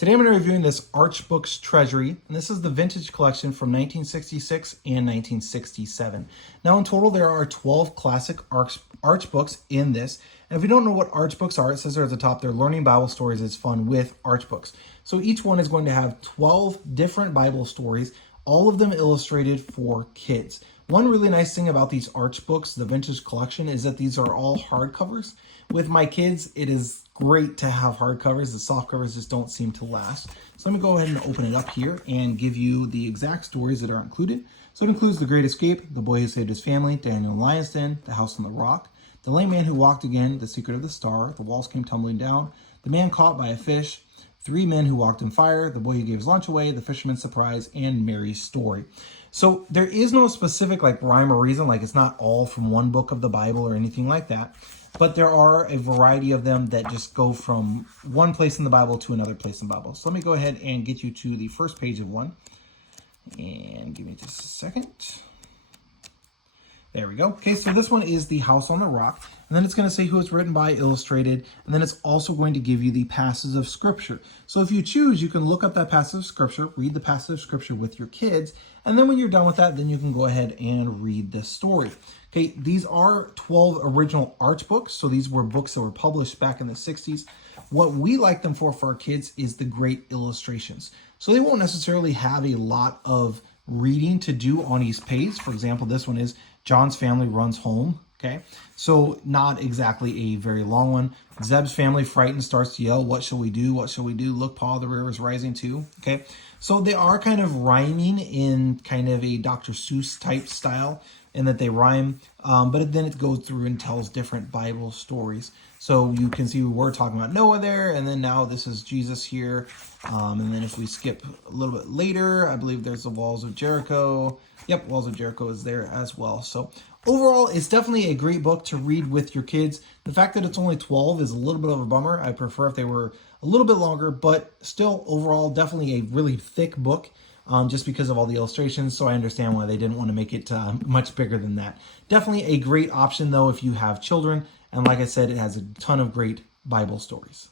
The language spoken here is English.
Today I'm going to be reviewing this Archbooks Treasury, and this is the vintage collection from 1966 and 1967. Now in total there are 12 classic Archbooks in this, and if you don't know what Archbooks are, it says there at the top, they're learning Bible stories is fun with Archbooks. So each one is going to have 12 different Bible stories, all of them illustrated for kids. One really nice thing about these Archbooks, the vintage collection, is that these are all hardcovers. With my kids, it is great to have hardcovers. The soft covers just don't seem to last. So let me go ahead and open it up here and give you the exact stories that are included. So it includes The Great Escape, The Boy Who Saved His Family, Daniel in the Lion's Den, The House on the Rock, The Lame Man Who Walked Again, The Secret of the Star, The Walls Came Tumbling Down, The Man Caught by a Fish, Three Men Who Walked in Fire, The Boy Who Gave His Lunch Away, The Fisherman's Surprise, and Mary's Story. So there is no specific rhyme or reason, it's not all from one book of the Bible or anything like that. But there are a variety of them that just go from one place in the Bible to another place in the Bible. So let me go ahead and get you to the first page of one. And give me just a second. There we go. Okay, so this one is The House on the Rock. And then it's going to say who it's written by, illustrated. And then it's also going to give you the passages of Scripture. So if you choose, you can look up that passage of Scripture, read the passage of Scripture with your kids. And then when you're done with that, then you can go ahead and read the story. Okay, these are 12 original Archbooks. So these were books that were published back in the 60s. What we like them for our kids is the great illustrations. So they won't necessarily have a lot of reading to do on each page. For example, this one is John's family runs home. Okay, so not exactly a very long one. Zeb's family frightened starts to yell, "What shall we do? What shall we do? Look, Pa, the river is rising too." Okay, so they are kind of rhyming in kind of a Dr. Seuss type style in that they rhyme, but then it goes through and tells different Bible stories. So you can see we're talking about Noah there, and then now this is Jesus here. And then if we skip a little bit later, I believe there's the walls of Jericho. Yep, walls of Jericho is there as well. So overall, it's definitely a great book to read with your kids. The fact that it's only 12 is a little bit of a bummer. I prefer if they were a little bit longer, but still overall, definitely a really thick book. Just because of all the illustrations, so I understand why they didn't want to make it much bigger than that. Definitely a great option, though, if you have children. And like I said, it has a ton of great Bible stories.